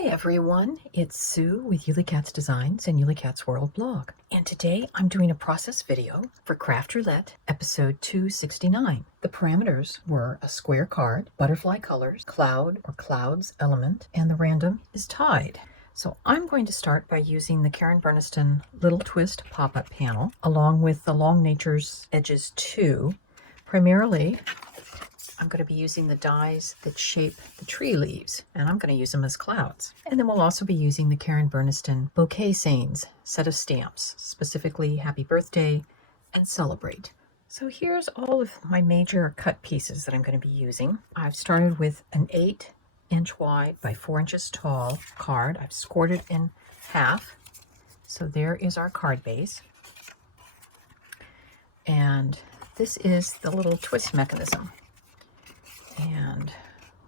Hi everyone, it's Sue with Ully Cat's Designs and Ully Cat's World blog. And today I'm doing a process video for Craft Roulette episode 269. The parameters were a square card, butterfly colors, cloud or clouds element, and the random is tied. So I'm going to start by using the Karen Burniston Little Twist pop-up panel along with the Long Nature's Edges 2. Primarily, I'm going to be using the dies that shape the tree leaves, and I'm going to use them as clouds. And then we'll also be using the Karen Burniston Bouquet Sayings set of stamps, specifically Happy Birthday and Celebrate. So here's all of my major cut pieces that I'm going to be using. I've started with an 8-inch wide by 4 inches tall card. I've scored it in half. So there is our card base. And this is the little twist mechanism. And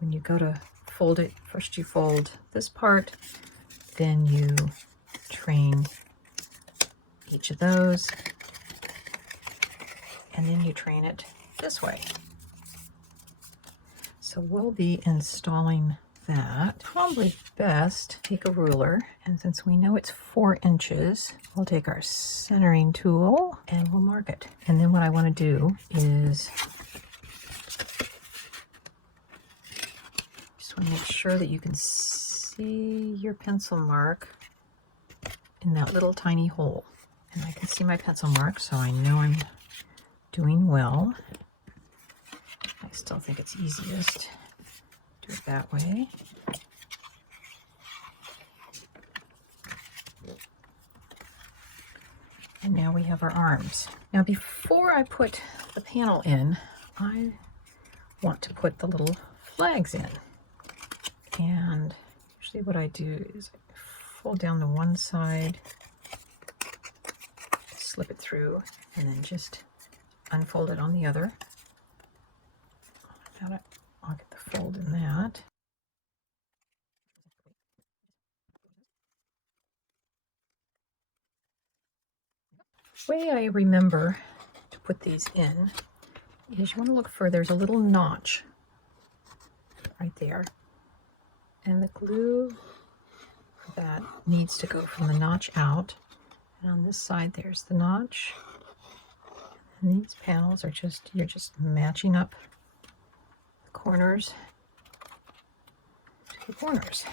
when you go to fold it, first you fold this part, then you train each of those, and then you train it this way. So we'll be installing that. Probably best take a ruler, and since we know it's 4 inches, we'll take our centering tool and we'll mark it. And then what I want to do is make sure that you can see your pencil mark in that little tiny hole. And I can see my pencil mark, so I know I'm doing well. I still think it's easiest to do it that way. And now we have our arms. Now before I put the panel in, I want to put the little flags in. And usually what I do is I fold down the one side, slip it through, and then just unfold it on the other. I'll get the fold in that. The way I remember to put these in is you want to look for, there's a little notch right there. And the glue that needs to go from the notch out. And on this side, there's the notch. And these panels are you're just matching up the corners to the corners.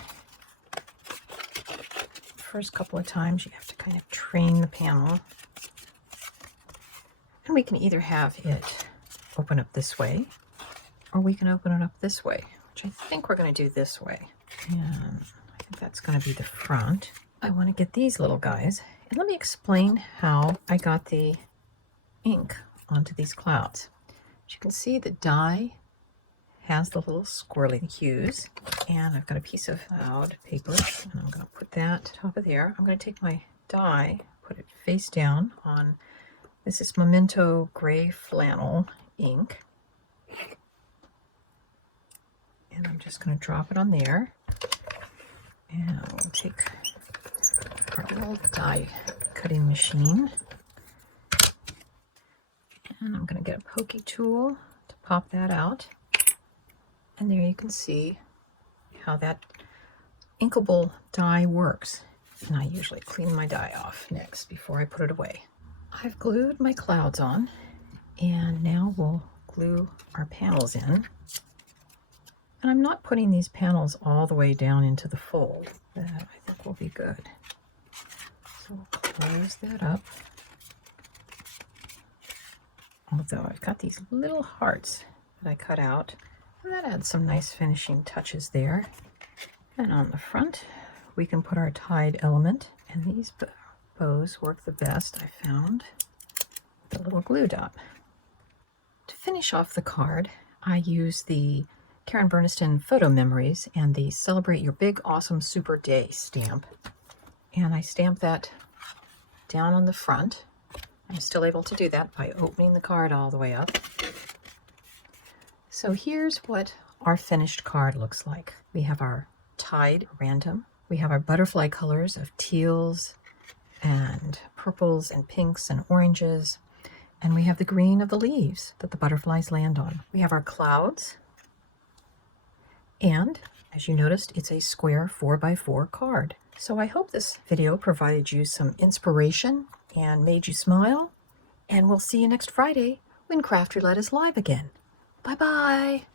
First couple of times, you have to kind of train the panel. And we can either have it open up this way, or we can open it up this way, which I think we're going to do this way. And I think that's going to be the front. I want to get these little guys. And let me explain how I got the ink onto these clouds. As you can see, the die has the little squirrely hues. And I've got a piece of cloud paper. And I'm going to put that top of there. I'm going to take my die, put it face down on, this is Memento Gray Flannel ink. And I'm just going to drop it on there. And we'll take our little die cutting machine. And I'm going to get a pokey tool to pop that out. And there you can see how that inkable die works. And I usually clean my die off next before I put it away. I've glued my clouds on. And now we'll glue our panels in. And I'm not putting these panels all the way down into the fold. That I think will be good. So we'll close that up. Although I've got these little hearts that I cut out. And that adds some nice finishing touches there. And on the front, we can put our tied element. And these bows work the best, I found, with a little glue dot. To finish off the card, I use the Karen Burniston Photo Memories and the Celebrate Your Big Awesome Super Day stamp. And I stamp that down on the front. I'm still able to do that by opening the card all the way up. So here's what our finished card looks like. We have our tied random. We have our butterfly colors of teals and purples and pinks and oranges. And we have the green of the leaves that the butterflies land on. We have our clouds. And As you noticed, it's a square 4x4 card. So I hope this video provided you some inspiration and made you smile. And we'll see you next Friday when Craft Roulette is live again. Bye-bye.